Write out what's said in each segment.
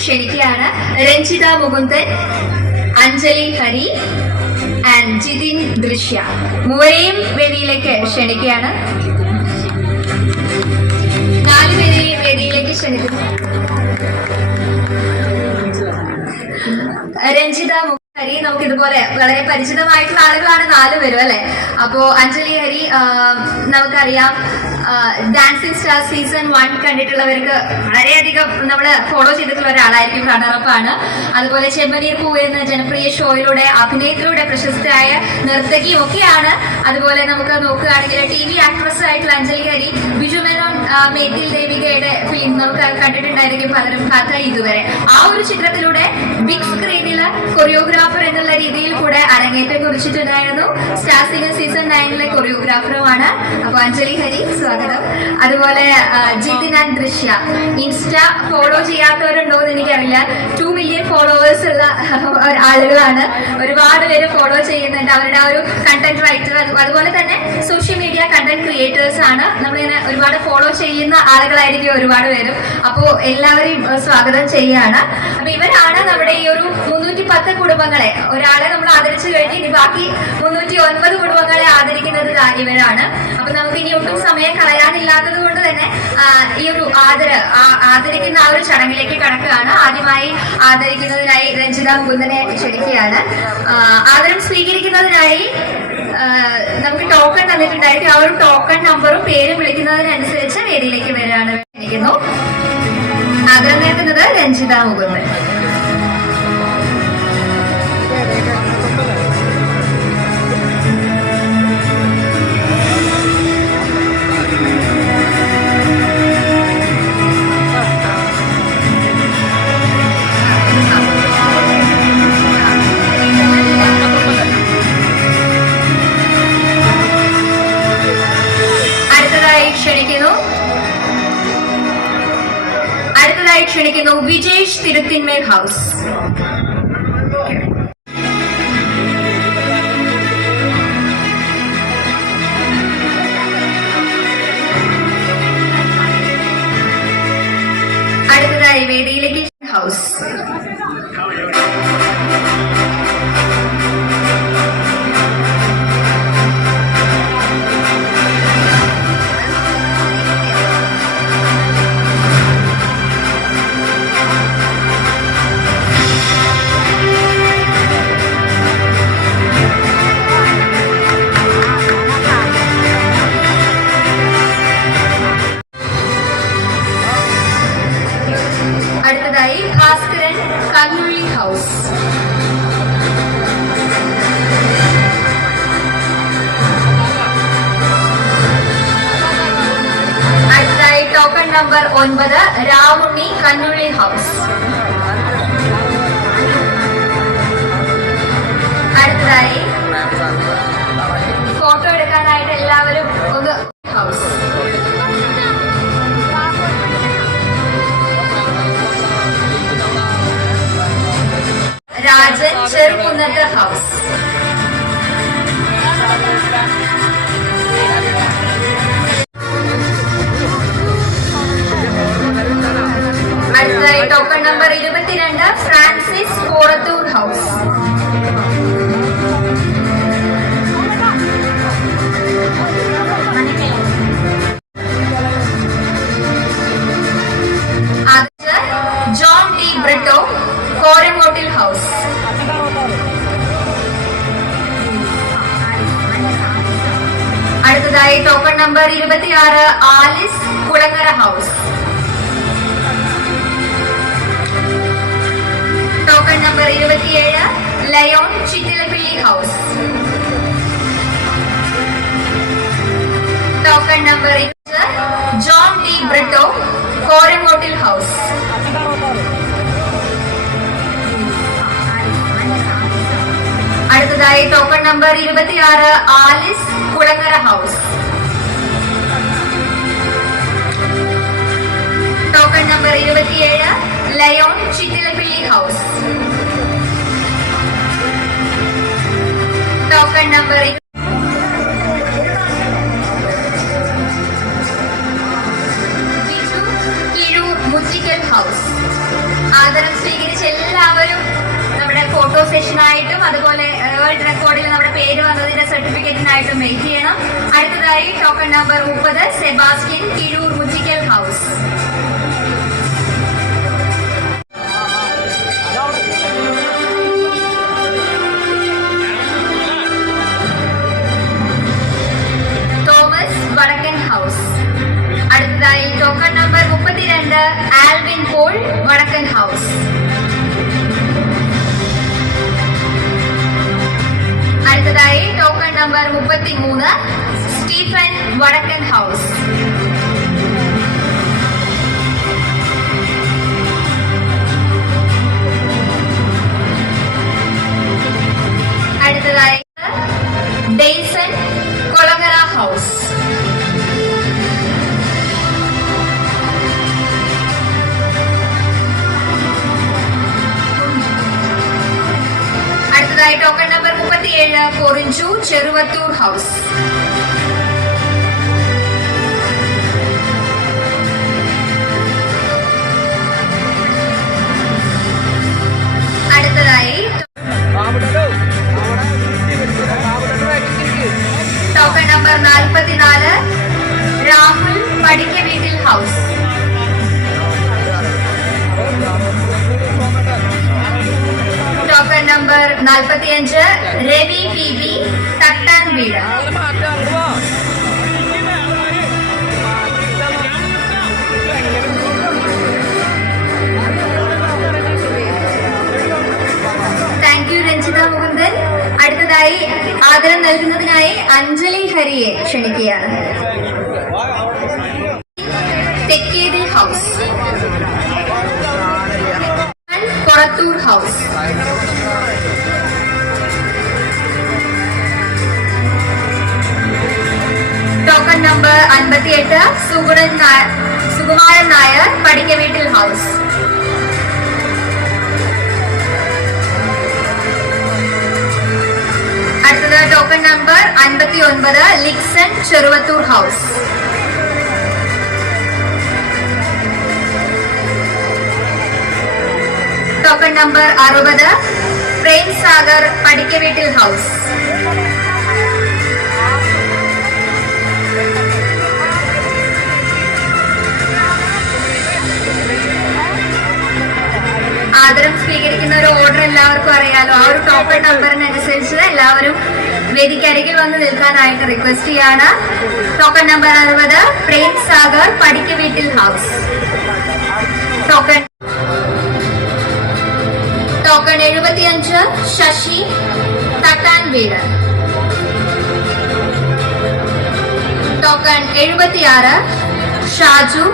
ക്ഷണിക്കുകയാണ്. രഞ്ജിത മുകുന്ദൻ അഞ്ജലി ഹരി ആൻഡ് ജിതിൻ ദൃശ്യ. മൂവരെയും വേദിയിലേക്ക് ക്ഷണിക്കുകയാണ്. നാലുപേരെയും വേദിയിലേക്ക് ക്ഷണിക്കുന്നു. രഞ്ജിത ഹരി നമുക്ക് ഇതുപോലെ വളരെ പരിചിതമായിട്ടുള്ള ആളുകളാണ് നാലുപേരും അല്ലെ? അപ്പോ അഞ്ജലി ഹരി നമുക്കറിയാം ഡാൻസിങ് സ്റ്റാർ സീസൺ വൺ കണ്ടിട്ടുള്ളവർക്ക് വളരെയധികം നമ്മൾ ഫോളോ ചെയ്തിട്ടുള്ള ഒരാളായിരിക്കും റണ്ണറപ്പാണ് അതുപോലെ ചെമ്മനീർ പൂ എന്ന ജനപ്രിയ ഷോയിലൂടെ അഭിനയത്തിലൂടെ പ്രശസ്തയായ നർത്തകിയും ഒക്കെയാണ്. അതുപോലെ നമുക്ക് നോക്കുകയാണെങ്കിൽ ടി വി ആക്ട്രസ് ആയിട്ടുള്ള അഞ്ജലി ഹരി ബിജു മേനോൻ മേത്തിൽ ദേവികയുടെ ഫിലിം നമുക്ക് കണ്ടിട്ടുണ്ടായിരിക്കും പലരും കഥ ഇതുവരെ. ആ ഒരു ചിത്രത്തിലൂടെ ബിഗ് സ്ക്രീനിൽ കൊറിയോഗ്രാഫർ എന്നുള്ള രീതിയിൽ കൂടെ അരങ്ങേറ്റം കുറിച്ചിട്ടുണ്ടായിരുന്നു. സ്റ്റാർ സിംഗർ സീസൺ നയനിലെ കൊറിയോഗ്രാഫറുമാണ് അപ്പൊ അഞ്ജലി ഹരി സ്വാഗതം. അതുപോലെ Jithin and Drishya. Insta follow ചെയ്യാത്തവരുണ്ടോ എന്ന് എനിക്കറിയില്ല. ടു മില്യൺ ഫോളോവേഴ്സ് ഉള്ള ആളുകളാണ്. ഒരുപാട് പേര് ഫോളോ ചെയ്യുന്നുണ്ട്. അവരുടെ ആ ഒരു കണ്ടന്റ് റൈറ്റർ അതുപോലെ തന്നെ സോഷ്യൽ മീഡിയ കണ്ടന്റ് ക്രിയേറ്റേഴ്സ് ആണ്. നമ്മളിങ്ങനെ ഒരുപാട് ഫോളോ ചെയ്യുന്ന ആളുകളായിരിക്കും ഒരുപാട് പേരും. അപ്പോ എല്ലാവരെയും സ്വാഗതം ചെയ്യുകയാണ് അപ്പൊ ഇവരാണ് നമ്മുടെ ഈ ഒരു മുന്നൂറ്റി പത്ത് കുടുംബങ്ങളെ. ഒരാളെ നമ്മൾ ആദരിച്ചു കഴിഞ്ഞ് ഇനി ബാക്കി മുന്നൂറ്റി ഒൻപത് കുടുംബങ്ങളെ ആദരിക്കുന്നത് ഇവരാണ്. അപ്പൊ നമുക്ക് ഇനി ഒട്ടും സമയം കളയാനില്ലാത്തത് കൊണ്ട് തന്നെ ഈ ഒരു ആദര ആദരിക്കുന്ന ആ ഒരു ചടങ്ങിലേക്ക് കടക്കുകയാണ്. ആദ്യമായി ആദരിക്കുന്നതിനായി രഞ്ജിത മുകുന്ദനെ ക്ഷണിക്കുകയാണ്. ആദരം സ്വീകരിക്കുന്നതിനായി നമുക്ക് ടോക്കൺ തന്നിട്ടുണ്ടായിരിക്കും. ആ ഒരു ടോക്കൺ നമ്പറും പേരും വിളിക്കുന്നതിനനുസരിച്ച് വേദിയിലേക്ക് വരികയാണ്. ആദരം നേടുന്നത് രഞ്ജിത മുകുന്ദൻ. ക്ഷണിക്കുന്നു വിജേഷ് തിരുത്തിന്മേൽ ഹൗസ്. നമ്പർ ഒൻപത് രാമുണ്ണി കണ്ണുള്ളി ഹൗസ് അടുത്തതായി ഫോട്ടോ എടുക്കാനായിട്ട് എല്ലാവരും ഒന്ന് house Rajan Cherukunnath house token number ഇരുപത്തിരണ്ട് Francis Korathur house. John D Britto Korangottil house. അടുത്തതായി ടോക്കൺ നമ്പർ ഇരുപത്തിയാറ് Alice Kulangara house. Token number ഇരുപത്തിയേഴ് Leon Chittilappilly house token number John D Britto Korangottil house അടുത്തതായി token number ഇരുപത്തിയാറ് Alice Kulangara house token number ഇരുപത്തിയേഴ് Leon Chittilappilly house Kannampari Mujikkal house ആദരം സ്വീകരിച്ച എല്ലാവരും നമ്മുടെ ഫോട്ടോ സെഷനായിട്ടും അതുപോലെ വേൾഡ് റെക്കോർഡിൽ നമ്മുടെ പേര് വന്നതിന്റെ സർട്ടിഫിക്കറ്റിനായിട്ടും വെയിറ്റ് ചെയ്യണം. അടുത്തതായി ടോക്കൺ നമ്പർ മുപ്പത് Sebastian Kizhur Mujikkal house token number മുപ്പത്തിമൂന്ന് Stephen Vadakkan house Korinchu Cheruvathur house. അടുത്തതായി ടോക്കൺ നമ്പർ നാൽപ്പത്തിനാല് രാഹുൽ പടിക്ക വീട്ടിൽ ഹൗസ്. നമ്പർ നാൽപ്പത്തിയഞ്ച് രവി പി ബി തട്ടാൻ വീട്. Thank you Ranjitha Mukundan. അടുത്തതായി ആദരം നൽകുന്നതിനായി അഞ്ജലി ഹരിയെ ക്ഷണിക്കുകയാണ്. Thekkethi house. Korathur house. Token number അൻപത്തിയെട്ട് സുഗുണൻ സുകുമാരൻ നായർ പടിക്ക വീട്ടിൽ ഹൗസ് അടുത്തത് ടോക്കൺ നമ്പർ അൻപത്തി ഒൻപത് Lixon Cheruvathur house token number അറുപത് പ്രേം സാഗർ പടിക്ക വീട്ടിൽ ഹൗസ് ആദരം സ്വീകരിക്കുന്ന ഒരു ഓർഡർ എല്ലാവർക്കും അറിയാലോ. ആ ഒരു ടോക്കൺ നമ്പറിനനുസരിച്ച് എല്ലാവരും വേദിക്കരികിൽ വന്ന് നിൽക്കാനായിട്ട് റിക്വസ്റ്റ് ചെയ്യാണ്. ടോക്കൺ നമ്പർ അറുപത് പ്രേം സാഗർ പടിക്ക വീട്ടിൽ ഹൗസ് ടോക്കൺ ടോക്കൺ എഴുപത്തിയഞ്ച് ശശി തട്ടാൻ വീട് ടോക്കൺ എഴുപത്തിയാറ് ഷാജു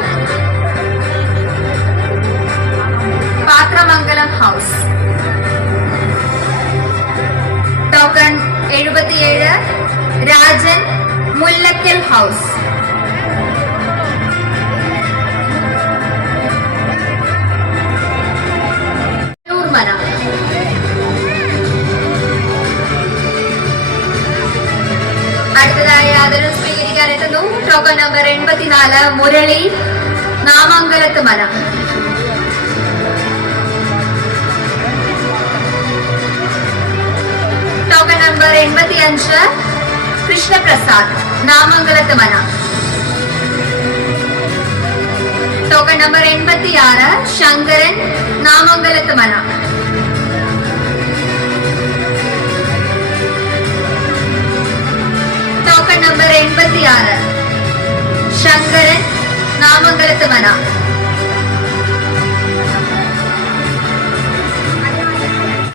പാത്രമംഗലം ഹൗസ്. ടോക്കൺ എഴുപത്തിയേഴ് രാജൻ മുല്ലക്കൽ ഹൗസ്. അടുത്തതായി ആദരവ് സ്വീകരിക്കാനെത്തുന്നു. ടോക്കൺ നമ്പർ എൺപത്തിനാല് മുരളി നാമംഗലത്ത് മന. ടോക്കൺ നമ്പർ എൺപത്തി അഞ്ച് കൃഷ്ണപ്രസാദ് നാമംഗലത്ത് മന ടോക്കൺ നമ്പർ എൺപത്തി ആറ് ശങ്കരൻ നാമംഗലത്ത് മന ടോക്കൺ നമ്പർ എൺപത്തി ആറ് ശങ്കരൻ നാമംഗലത്ത് മന